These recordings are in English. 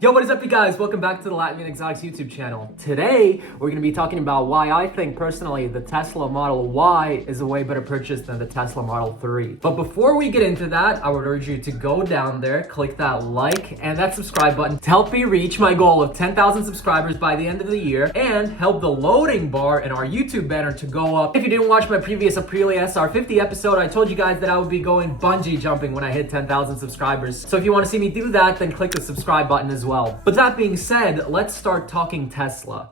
Yo, what is up, you guys? Welcome back to the Latvianexotics YouTube channel. Today, we're going to be talking about why I think, personally, the Tesla Model Y is a way better purchase than the Tesla Model 3. But before we get into that, I would urge you to go down there, click that like and that subscribe button to help me reach my goal of 10,000 subscribers by the end of the year and help the loading bar in our YouTube banner to go up. If you didn't watch my previous Aprilia SR50 episode, I told you guys that I would be going bungee jumping when I hit 10,000 subscribers. So if you want to see me do that, then click the subscribe button as well. But that being said, let's start talking Tesla.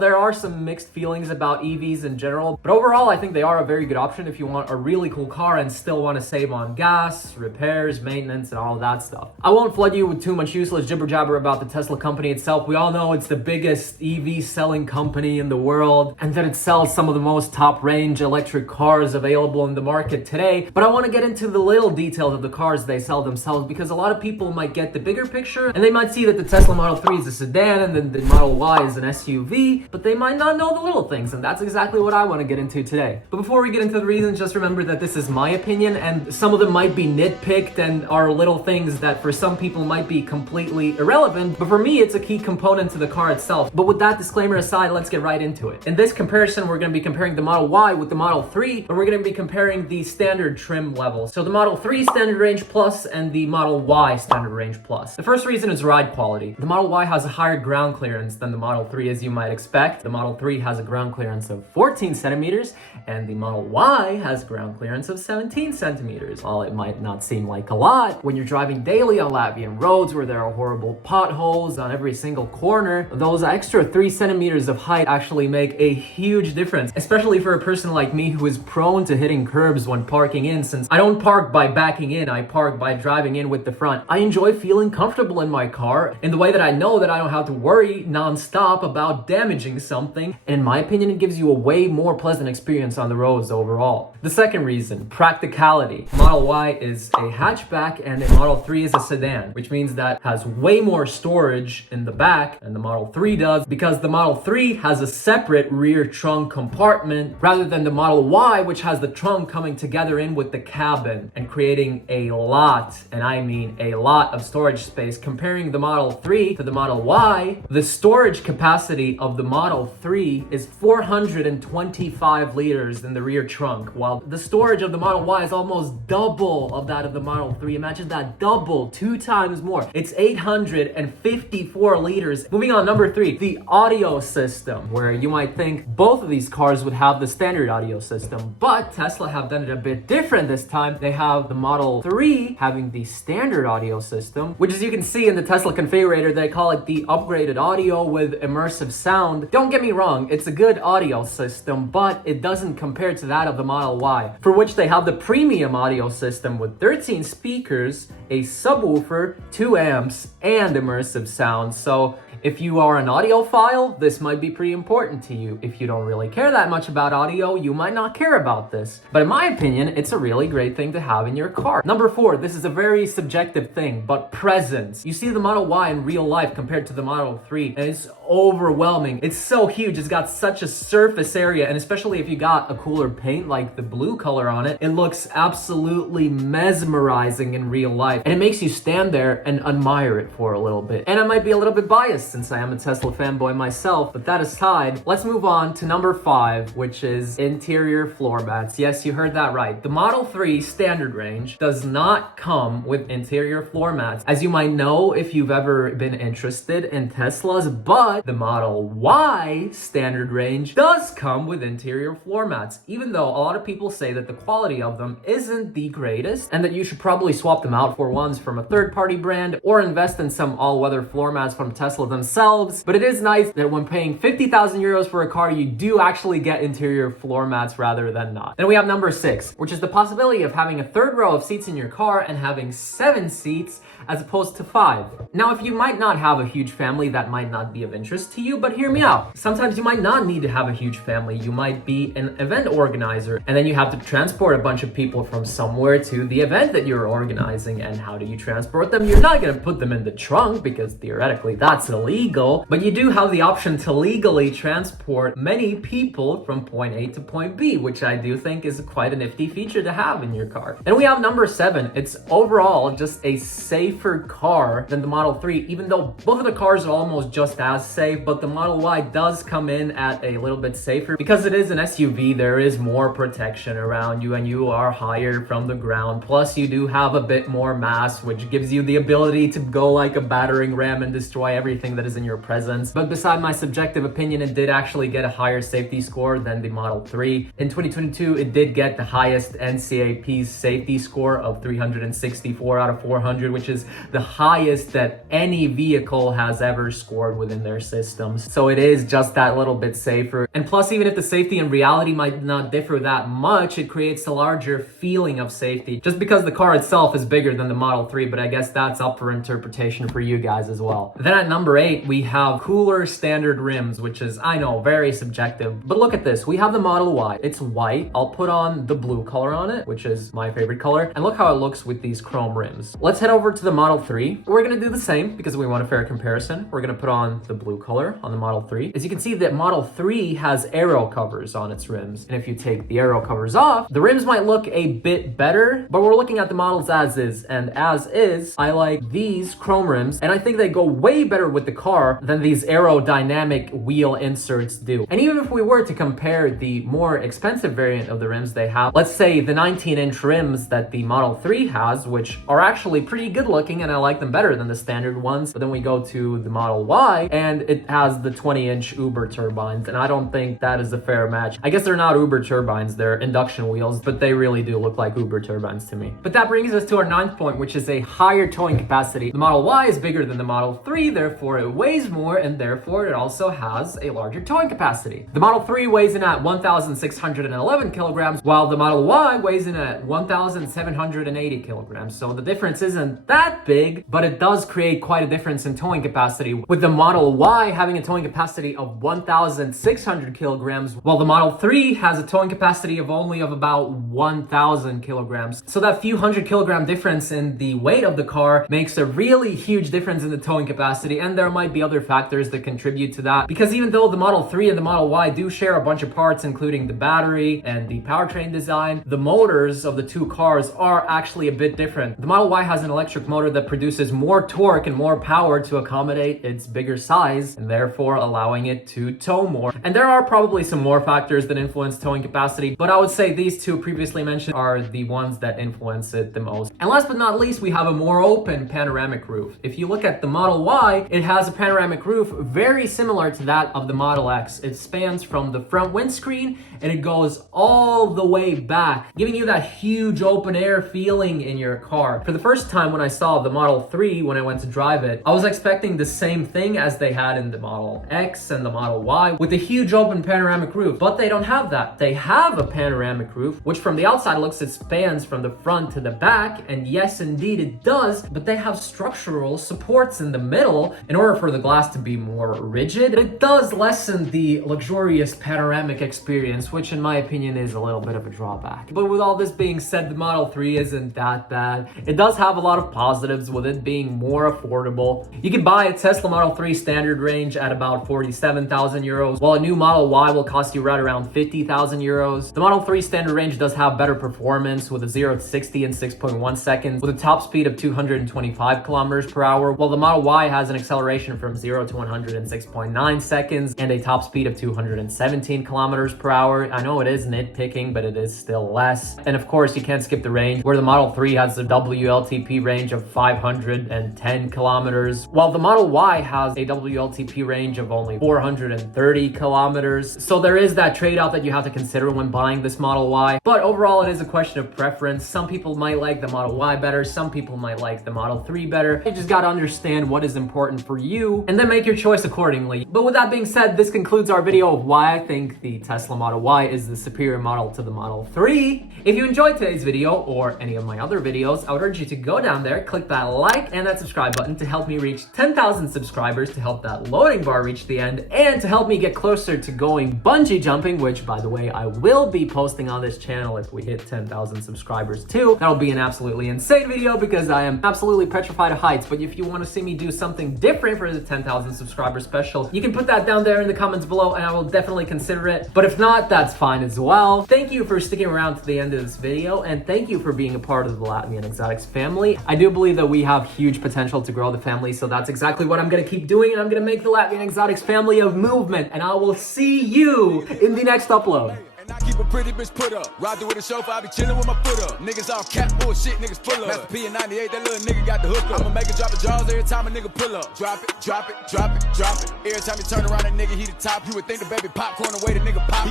There are some mixed feelings about EVs in general, but overall I think they are a very good option if you want a really cool car and still want to save on gas, repairs, maintenance, and all of that stuff. I won't flood you with too much useless jibber jabber about the Tesla company itself. We all know it's the biggest EV selling company in the world and that it sells some of the most top range electric cars available in the market today. But I want to get into the little details of the cars they sell themselves, because a lot of people might get the bigger picture and they might see that the Tesla Model 3 is a sedan and then the Model Y is an SUV, but they might not know the little things, and that's exactly what I want to get into today. But before we get into the reasons, just remember that this is my opinion, and some of them might be nitpicked and are little things that for some people might be completely irrelevant, but for me, it's a key component to the car itself. But with that disclaimer aside, let's get right into it. In this comparison, we're going to be comparing the Model Y with the Model 3, and we're going to be comparing the standard trim levels. So the Model 3 Standard Range Plus and the Model Y Standard Range Plus. The first reason is ride quality. The Model Y has a higher ground clearance than the Model 3, as you might expect. The Model 3 has a ground clearance of 14 centimeters, and the Model Y has ground clearance of 17 centimeters. While it might not seem like a lot, when you're driving daily on Latvian roads where there are horrible potholes on every single corner, those extra 3 centimeters of height actually make a huge difference, especially for a person like me who is prone to hitting curbs when parking in, since I don't park by backing in, I park by driving in with the front. I enjoy feeling comfortable in my car in the way that I know that I don't have to worry non-stop about damaging something, and in my opinion, it gives you a way more pleasant experience on the roads overall. The second reason, practicality. Model Y is a hatchback and the Model 3 is a sedan, which means that it has way more storage in the back than the Model 3 does, because the Model 3 has a separate rear trunk compartment rather than the Model Y, which has the trunk coming together in with the cabin and creating a lot, and I mean a lot, of storage space. Comparing the Model 3 to the Model Y, the storage capacity of the Model 3 is 425 liters in the rear trunk, while the storage of the Model Y is almost double of that of the Model 3. Imagine that, double, 2 times more. It's 854 liters. Moving on, number 3, the audio system, where you might think both of these cars would have the standard audio system, but Tesla have done it a bit different this time. They have the Model 3 having the standard audio system, which, as you can see in the Tesla configurator, they call it the upgraded audio with immersive sound. Don't get me wrong, it's a good audio system, but it doesn't compare to that of the Model Y, for which they have the premium audio system with 13 speakers, a subwoofer, 2 amps, and immersive sound. So if you are an audiophile, this might be pretty important to you. If you don't really care that much about audio, you might not care about this. But in my opinion, it's a really great thing to have in your car. Number 4, this is a very subjective thing, but presence. You see the Model Y in real life compared to the Model 3, and it's overwhelming. It's so huge. It's got such a surface area, and especially if you got a cooler paint like the blue color on it, it looks absolutely mesmerizing in real life. And it makes you stand there and admire it for a little bit. And I might be a little bit biased since I am a Tesla fanboy myself, but that aside, let's move on to number 5, which is interior floor mats. Yes, you heard that right. The Model 3 Standard Range does not come with interior floor mats, as you might know if you've ever been interested in Teslas, but the Model Y Standard Range does come with interior floor mats, even though a lot of people say that the quality of them isn't the greatest and that you should probably swap them out for ones from a third-party brand or invest in some all-weather floor mats from Tesla themselves. But it is nice that when paying 50,000 euros for a car, you do actually get interior floor mats rather than not. Then we have number 6, which is the possibility of having a third row of seats in your car and having 7 seats as opposed to 5. Now, if you might not have a huge family, that might not be of interest interest to you, but hear me out. Sometimes you might not need to have a huge family. You might be an event organizer, and then you have to transport a bunch of people from somewhere to the event that you're organizing. And how do you transport them? You're not going to put them in the trunk because theoretically that's illegal, but you do have the option to legally transport many people from point A to point B, which I do think is quite a nifty feature to have in your car. And we have number 7. It's overall just a safer car than the Model 3, even though both of the cars are almost just as safe, but the Model Y does come in at a little bit safer because it is an SUV. There is more protection around you and you are higher from the ground. Plus you do have a bit more mass, which gives you the ability to go like a battering ram and destroy everything that is in your presence. But beside my subjective opinion, it did actually get a higher safety score than the Model 3. In 2022, it did get the highest NCAP safety score of 364 out of 400, which is the highest that any vehicle has ever scored within their systems. So it is just that little bit safer. And plus, even if the safety in reality might not differ that much, it creates a larger feeling of safety just because the car itself is bigger than the Model 3, but I guess that's up for interpretation for you guys as well. Then at number 8, we have cooler standard rims, which is, I know, very subjective, but look at this. We have the Model Y. It's white. I'll put on the blue color on it, which is my favorite color, and look how it looks with these chrome rims. Let's head over to the Model 3. We're gonna do the same because we want a fair comparison. We're gonna put on the blue color on the Model 3. As you can see, that Model 3 has aero covers on its rims, and if you take the aero covers off, the rims might look a bit better, but we're looking at the models as is, and as is, I like these chrome rims, and I think they go way better with the car than these aerodynamic wheel inserts do. And even if we were to compare the more expensive variant of the rims they have, let's say the 19-inch rims that the Model 3 has, which are actually pretty good looking and I like them better than the standard ones, but then we go to the Model Y and it has the 20-inch Uber turbines, and I don't think that is a fair match. I guess they're not Uber turbines, they're induction wheels, but they really do look like Uber turbines to me. But that brings us to our 9th point, which is a higher towing capacity. The Model Y is bigger than the Model 3, therefore it weighs more, and therefore it also has a larger towing capacity. The Model 3 weighs in at 1,611 kilograms, while the Model Y weighs in at 1,780 kilograms. So the difference isn't that big, but it does create quite a difference in towing capacity, with the Model Y having a towing capacity of 1,600 kilograms, while the Model 3 has a towing capacity of only of about 1,000 kilograms. So that few 100-kilogram difference in the weight of the car makes a really huge difference in the towing capacity, and there might be other factors that contribute to that, because even though the Model 3 and the Model Y do share a bunch of parts, including the battery and the powertrain design, the motors of the two cars are actually a bit different. The Model Y has an electric motor that produces more torque and more power to accommodate its bigger size, and therefore allowing it to tow more. And there are probably some more factors that influence towing capacity, but I would say these two previously mentioned are the ones that influence it the most. And last but not least, we have a more open panoramic roof. If you look at the Model Y, it has a panoramic roof very similar to that of the Model X. It spans from the front windscreen and it goes all the way back, giving you that huge open air feeling in your car. For the first time when I saw the Model 3, when I went to drive it, I was expecting the same thing as they had in the Model X and the Model Y, with a huge open panoramic roof, but they don't have that. They have a panoramic roof, which from the outside looks, it spans from the front to the back, and yes, indeed it does, but they have structural supports in the middle in order for the glass to be more rigid. It does lessen the luxurious panoramic experience, which in my opinion is a little bit of a drawback. But with all this being said, the Model 3 isn't that bad. It does have a lot of positives, with it being more affordable. You can buy a Tesla Model 3 standard range at about 47,000 euros, while a new Model Y will cost you right around 50,000 euros. The Model 3 standard range does have better performance, with a 0 to 60 in 6.1 seconds, with a top speed of 225 kilometers per hour, while the Model Y has an acceleration from 0 to 100 in 6.9 seconds and a top speed of 217 kilometers per hour. I know it is nitpicking, but it is still less. And of course, you can't skip the range, where the Model 3 has a WLTP range of 510 kilometers, while the Model Y has a WLTP range of only 430 kilometers. So there is that trade-off that you have to consider when buying this Model Y. But overall, it is a question of preference. Some people might like the Model Y better, some people might like the Model 3 better. You just gotta understand what is important for you and then make your choice accordingly. But with that being said, this concludes our video of why I think the Tesla Model Y is the superior model to the Model 3. If you enjoyed today's video or any of my other videos, I would urge you to go down there, click that like and that subscribe button to help me reach 10,000 subscribers, to help that that loading bar reach the end, and to help me get closer to going bungee jumping, which by the way, I will be posting on this channel if we hit 10,000 subscribers too. That'll be an absolutely insane video because I am absolutely petrified of heights. But if you want to see me do something different for the 10,000 subscriber special, you can put that down there in the comments below and I will definitely consider it. But if not, that's fine as well. Thank you for sticking around to the end of this video, and thank you for being a part of the Latvian Exotics family. I do believe that we have huge potential to grow the family, so that's exactly what I'm gonna keep doing, and I'm gonna make the Latvian Exotics family a movement, and I will see you in the next upload. I keep a pretty bitch put up. Ride through with a chauffeur, I be chillin' with my foot up. Niggas all cap bullshit, niggas full up. Master P in 98, that little nigga got the hook up. I'ma make it drop the jaws every time a nigga pull up. Drop it, drop it, drop it, drop it. Every time you turn around, that nigga, he the top. You would think the baby popcorn the way the nigga pop.